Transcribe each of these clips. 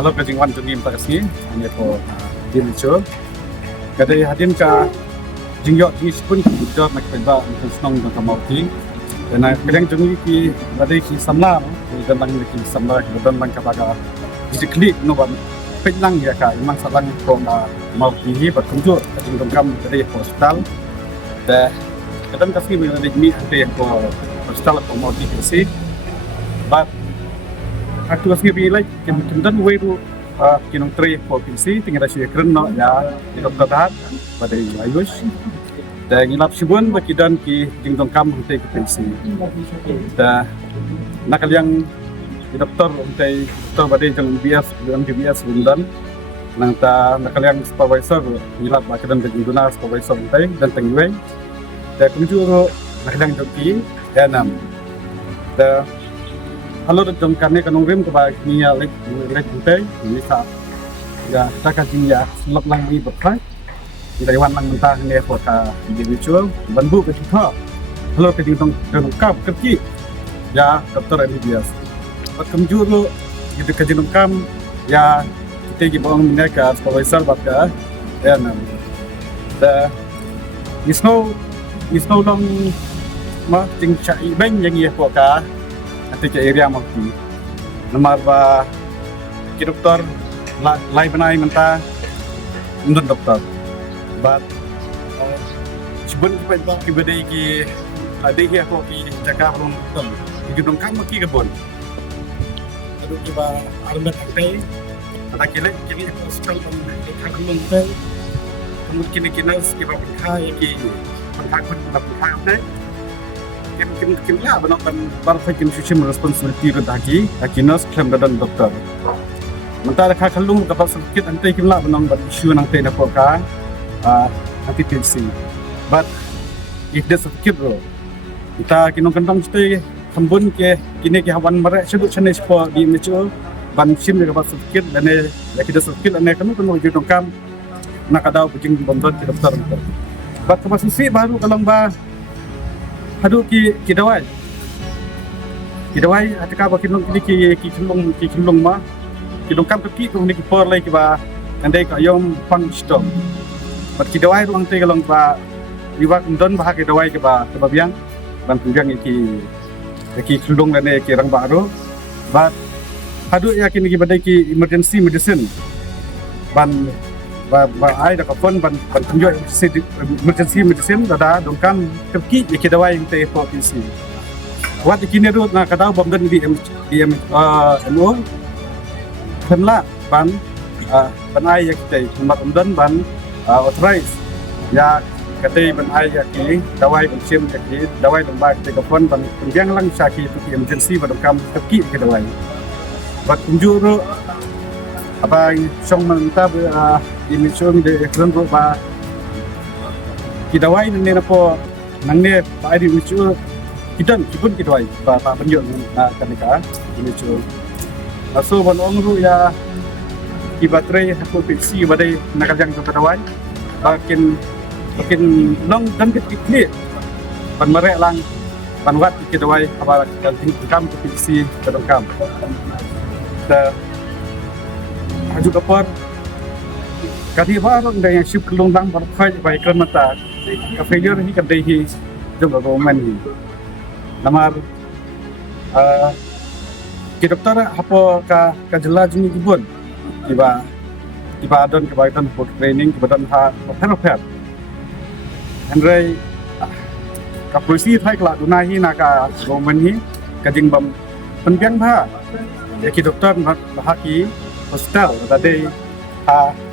Halo kajingwan jungi terima kasih hanya ko din cho. Kadai hadin ka jingyok ni pun job nak peba untuk senang untuk kamauti. Dan kadang jungi ki badai ki samla dan lang ki samla ki dan lang kapaga. Jadi klik no ban pelang ya ka imang salang ko mauti hi berkunjung kajing dongkam kadai hospital. Dan kadang kasih mengenai ni ante ko hospital ko mauti kasi. But aku kasih pilih kemudian weru kinong tray provinsi tinggal si keren no ya dokter dahat pada Ayush dan ngilap sibuan bakidan ki jingdong kam huntai ke pensi dan nakal yang dokter huntai dokter pada jalan bias bundan nang ta nakal yang supervisor ngilap bakidan ke jingdona supervisor huntai dan tengwe dan kunjuru nakal yang joki enam dan Halo dong karena kanong rim ke bawah ni ya lek huntai ni sa ya kita kasih ya selap lang ni berkai dari wan lang mentah ni kota individual banbu ke kita halo ke dong kam kerji ya dokter MBBS pakem juru gitu ke kam ya kita gi bawang mereka supervisor bakka ya nam the is no long ma ting chai ben yang ya kota Nanti ke area mungkin, nomor ki doktor lai benai mentah untuk doktor, but sebelum kita ki bedai ki ada ki aku ki jaga orang doktor, ki dong kam ki kebun, lalu kita armet nanti, ada kini aku sekali kan kebun nanti, kemudian kini kita berkai ki berkai pun berkai Kim lah benarkan partai kim social responsibility redaki akinas klaim dan doktor. Mentara kalung dapat sedikit nanti kim lah benarkan isu nanti nak poka nanti TC. But if there's sedikit bro, kita kinong kantong kita kembun ke kini ke hawan merek sebut channel sport di mecho ban sim dapat sedikit dan kita sedikit dan kamu kan wujud dongkam nak ada bujing bontot ke doktor. But kemasusi baru kalau Hadu ki dawai atika ba kinong ki kinong ma kinong kam ki ko ni ki por lai ki ba andai ka yom pang stop bat ki dawai ruang te galong ba iwa don ba ki dawai ki ba biang ban tunjang ki kinong ne ki rang baru bat hadu ya ki badai ki emergency medicine ban ba ai da kapon ban tunjuk emergency medicine da dongkam ki dawai yang te provinsi wat kini ru na kadau bom dan di MO kenla ban ai ya kita umat dan ban authorize ya kata ban ai ya ki dawai sim ya ki dawai dong te kapon ban tunjang lang saki tu emergency ba dongkam ki dawai bat tunjuk ru apa song mentah dimension de ekran ro ba kidawai ne na po nangne ba di misu kidan kibun kidawai ba penjun na kanika dimension aso ban ongru ya ibatrai aku fiksi badai nakajang tu kidawai makin long dan kekli ban merek lang ban wat kidawai apa kam fiksi kadang ta haju kapar kadi baru yang ship kelungdang berkai baik kerana failure ni kadai hi jom government ni namar ki doktor apa ka jela juni kibun tiba adon kebaikan for training kebadan ha therapy andrai ka polisi thai kala dunai hi na ka government hi kajing bam penpiang bha ya ki doktor bahaki hospital tadi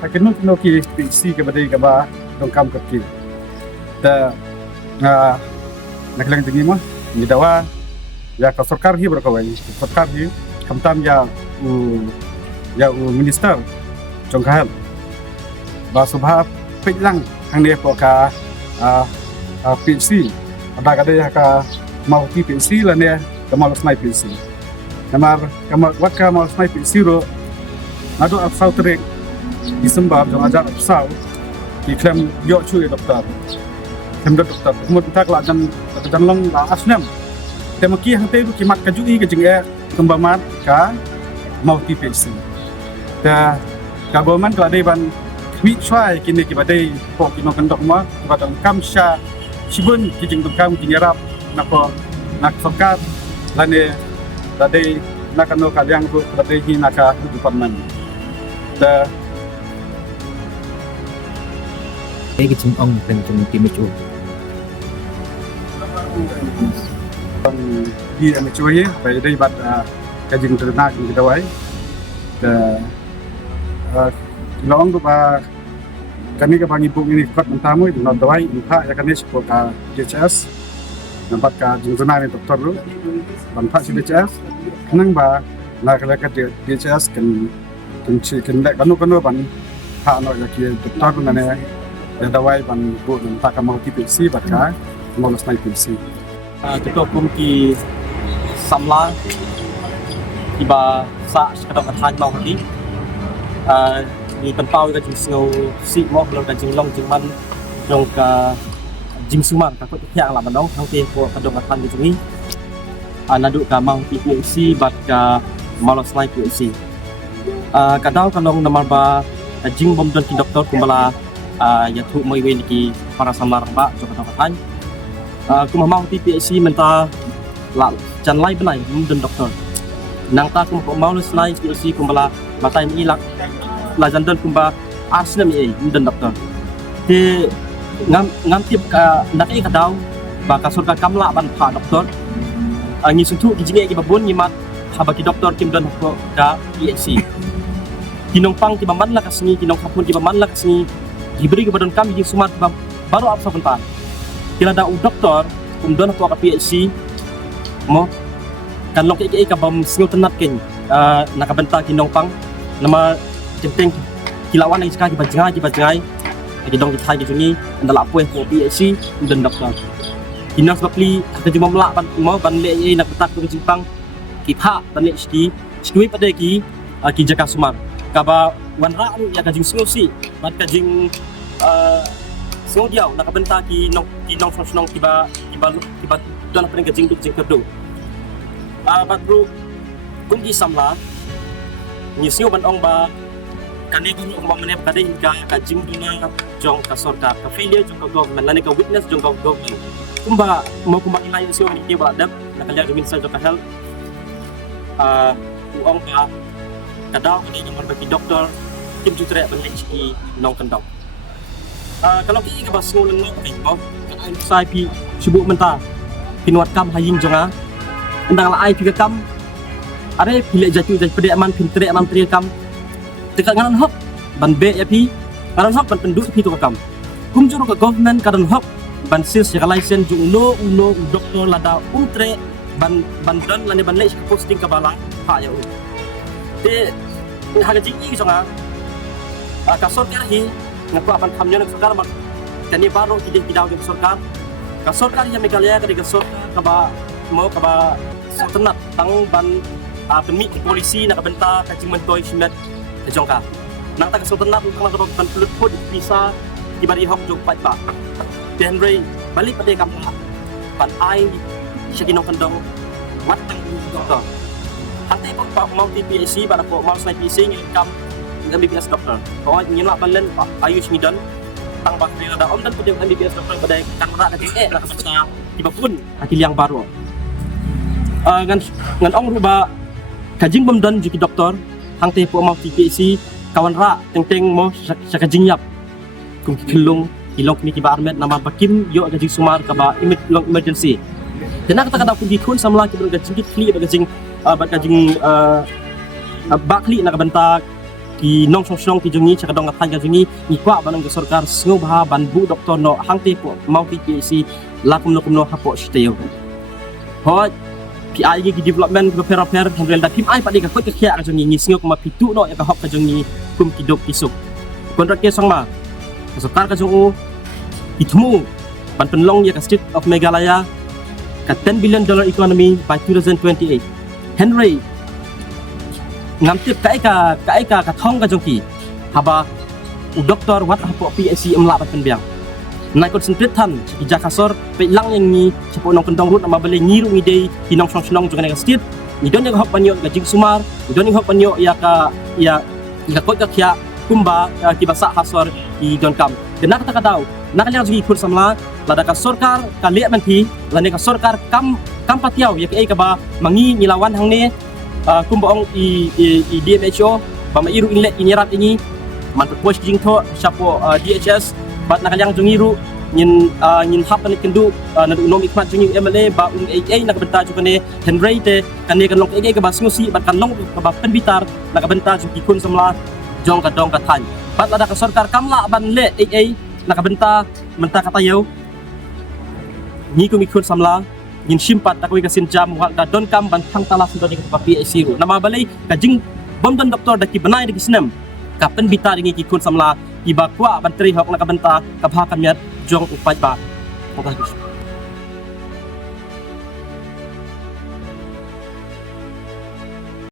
akhirnya kena ki PC ke badai ke ba dongkam ke ki da nak lang tinggi mah ni dawa ya ka sarkar hi berkawai sarkar hi kamtam ya minister jongkahal ba subha pelang hang dia ka PC ada kada ya ka mau ki PC la ne ka mau snai PC namar wat ka mau snai PC ro ado afsau trek Disembar jom ajak afsau iklam yo chui doktor doktor kemudian tak la jan long la asnam temaki hang te kimat kajui ke jeng kembamat ka mau ti PC Da government kalau ada ban mi swai kini kibadai pok kino kendok ma kibadang kam sha sibun kijing tukam kinyarap nako nak sokat lane dadai nakano kalyang bu dadai hi naka department da Kijing ong pen chung kimichu di amachuye bai dai bat kajing ternak kita wai da long tu ba kami ke bangi pung ini kot mentamu itu non dawai inha ya kami support ka DHS nampak ka jingzuna ni doktor lu bantak si DHS nang ba na kala ka DHS kan lek kanu ban ha no ya ki doktor lu nane ya dawai ban bu nampak ka mau TPC bat ka mau las nai TPC ketua kumki samla iba sa sekadang athan mau hati ni tempau ka jing snow si mo lo ka jing long jing man jong ka jing suman ka ko tiang la manong thang te ko kadong athan di jungi nadu ka mau TPC bat ka malos nai TPC kadau kalong namar ba jing bom don ki doktor kumbala ya thu moi we ki para samlar ba jong kadong athan kuma mau TPC menta la chan lai benai don doktor nang ta kum mau slide TPC kumbala matai mi ilak la jandan kumba asnam e dan doktor te ngam tip ka nakai ka daw ba ka surga kamla ban pha doktor ngi suntu kijinge ki babon ngi mat haba ki doktor kim dan ko ka PhD kinong pang ki baman la kasni kinong kapun ki baman la kasni diberi kepada kami di sumat baru apa pentan kila da doktor don ko ka PhD mo kan lok ke ka bam singo tenat ken nakabenta kinong pang nama jenteng kilawan yang sekali bajengai dong kita gitu ni adalah apa yang PhD dan doktor dinas bakli ada cuma melak mau ban le nak betak ke Jepang kita ban le ski pada ki jaga sumar kaba wan ra ya kajing solusi ban kajing dia nak benta ki nong sonong tiba dan apa kajing tu jeng kedo batru kungi samla ni siu ban ong ba kani guru umam menep kadai ka jing duna jong ka sorka ka failure jong ka government lani ka witness jong ka government kumba mau kumba ilai siu ni ke baladap nakalya jumin sa jong ka health uong ka kadau ni nomor bagi doktor tim jutre ban HE nong kendong kalau ki ka bas nguleng no kai mo kan sai pi sibuk menta pinwat kam haying jonga andang la ai pi kam are pilek jatu jadi pedek man pintre man tri kam dekat ngaran hok ban be ya pi ngaran hok ban penduduk pi to kam kum juru ke government karan hok ban sis ya license ju uno doktor lada utre ban dan lane ban lek posting ke bala ha ya te haga jingi songa ka sorkar hi ngaku apan kamnya nak sorkar mak kani baru kidih kidaw ke sorkar ka sorkar ya megalaya ka sorkar ka ba mau ka ba sotenat tang ban pemik polisi nak benta kacing mentoi simet jongka nang tak sultanat kalau dapat ban pelut pun bisa dibari hok jong pat ba Henry balik pada kampung pan ai syakino kendong watang doktor hati pun pak mau TPC pada pok mau slide PC ngam MBBS doktor kau nyela balen Ayush Midan tang bakri ada om dan pun MBBS doktor pada kamera kacing nak benta tiba pun hakil yang baru ngan ong ruba kajing bemdan juki doktor hang teh po mau TPC kawan ra teng mo sakajing yap kum kilung ilok ni kiba armet nama bakim yo kajing sumar kaba emergency dan kata kata pun dikun samla ki bergajing kli bergajing bakli nak benta ki nong song ki jungi sakadong ngathan ka jungi ni kwa banang ke sarkar sngo bah ban bu doktor no hang teh po mau TPC lakum no hapo steo hot PI gi development ke per handle da tim ai padi ka kot ka jong ni singok ma pitu no ya ka hok ka jong ni kum kidok kisuk kontrak ke sangma sarkar ka jong u itmu ban penlong ya ka state of Meghalaya ka $10 billion economy by 2028 Henry ngam tip ka thong ka jong ki haba u doktor wat hapo PhD emla pat penbiang nai konsentrate tan ki jakasor pe lang yang ni sepo nong kendong rut ama bele ngiru ngidei hinong song-song jong ka state ni don yang hok panyo ka jing sumar don yang hok panyo ya ikakot kakya kumba kibasa hasor I donkam kenak kata kadau nak liang jugi kun samla lada ka sorkar ka le man pi lane ka sorkar kam patiau ya ke ba mangi nilawan hang ne kumba ong I DMHO ba ma iru inlet inirat ini man propose jing tho sapo DHS bat nak liang jungi ru nyin hap ni kendu na unom ikmat jungi MLA ba AA nak benta ju kane Henry te kane kan long AA ka ba singusi bat kan long ka ba penbitar nak benta jugi kun samla jong ka dong ka tan bat lada ka sorkar kamla ban le AA nak benta menta kata yau ni kumikun samla nyin simpat takoi ka sinjam wal da don kam ban thang tala sun ka pa PIC ru nama balai ka jing bom don doktor da ki banai di sinem ka penbitar ngi ki kun samla iba kwa ban tri hok nak benta ka bha kamyat jong upai ba